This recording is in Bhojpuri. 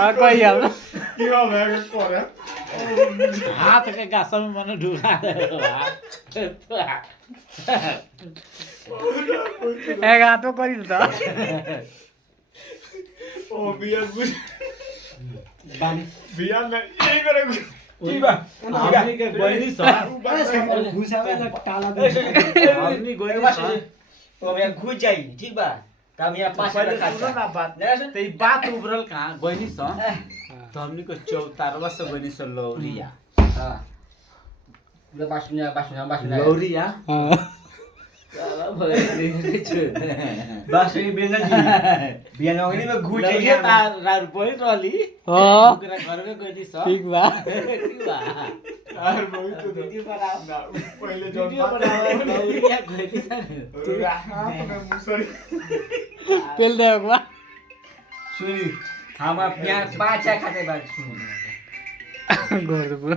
कोई हाल क्या मैं कर हाथ के गासा में मैंने ढूंढा एक हाथ में कोई था ओ बिया बुझ बानी बिया में यही मेरे Tiba. हमनी के गोइनी सा घुसावे टाला हमनी गोइनी सा ओ मैं घुस जाई ठीक बा तब यहाँ पास पहले में सुनो ना बात ते बात उभरल कहाँ गोइनी सा तो हमनी को चौतारवा से गोइनी सा लौरिया हां उधर बासुना लौरिया साला भले बासुनी बेलन जी बियान अगली में घुस जाई लौरिया तार रुपये रहली हाँ ओकरा घर में गोइनी सा ठीक बा ठीक बा यार बहुत तो वीडियो बनाओ ना पहले जो वीडियो बनाओ लौरिया गोइनी सा हां तो मुसरी पेल दे बा सुनी हम यहाँ पाँच खाते बात सुनो गोर दे